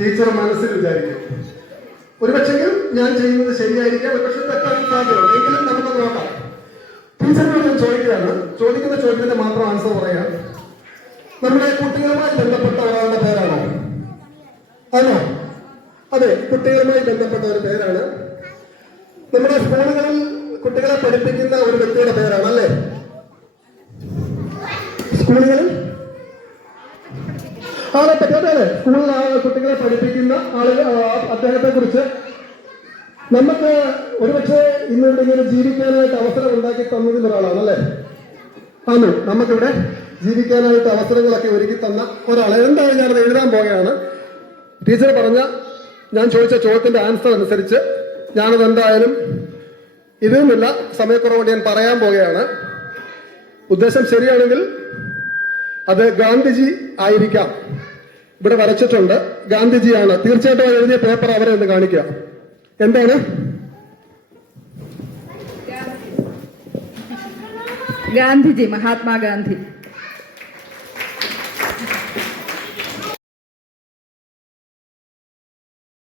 Teacher മനസ്സിൽ വിചാരിക്കും. ഒരുപക്ഷെങ്കിൽ ഞാൻ ചെയ്യുന്നത് ശരിയായിരിക്കാം ഒരുപക്ഷെ തെറ്റാൻ സാധ്യതയുണ്ട് എങ്കിലും നമുക്ക് നോക്കാം. ടീച്ചറിനോട് ഞാൻ ചോദിക്കുകയാണ്. ചോദിക്കുന്ന ചോദ്യത്തിന് മാത്രം ആൻസർ പറയാം. നമ്മുടെ കുട്ടികളുമായി ബന്ധപ്പെട്ട ഒരാളുടെ പേരാണോ. ആണോ? അതെ കുട്ടികളുമായി ബന്ധപ്പെട്ട ഒരു പേരാണ്. നമ്മുടെ സ്കൂളുകളിൽ കുട്ടികളെ പഠിപ്പിക്കുന്ന ഒരു വ്യക്തിയുടെ പേരാണ് അല്ലേ? സ്കൂളുകളിൽ ആളെ പറ്റി അതെ അതെ സ്കൂളിൽ കുട്ടികളെ പഠിപ്പിക്കുന്ന ആളുകൾ അദ്ദേഹത്തെ കുറിച്ച് നമുക്ക് ഒരുപക്ഷെ ഇന്നുണ്ടെങ്കിലും ജീവിക്കാനായിട്ട് അവസരം ഉണ്ടാക്കി തന്നതിൽ ഒരാളാണ് അല്ലേ ആണ് നമുക്കിവിടെ ജീവിക്കാനായിട്ട് അവസരങ്ങളൊക്കെ ഒരുക്കി തന്ന ഒരാൾ എന്താണ് ഞാനത് എഴുതാൻ പോകുകയാണ് ടീച്ചർ പറഞ്ഞ ഞാൻ ചോദിച്ച ചോദ്യത്തിന്റെ ആൻസർ അനുസരിച്ച് ഞാനത് എന്തായാലും ഇതൊന്നുമില്ല സമയക്കുറവുകൊണ്ട് ഞാൻ പറയാൻ പോകുകയാണ് ഉദ്ദേശം ശരിയാണെങ്കിൽ അത് ഗാന്ധിജി ആയിരിക്കാം. ഇവിടെ വരച്ചിട്ടുണ്ട്. ഗാന്ധിജിയാണ്. തീർച്ചയായിട്ടും എഴുതിയ പേപ്പർ അവരെ ഒന്ന് കാണിക്കുക. എന്താണ്? ഗാന്ധിജി മഹാത്മാഗാന്ധി.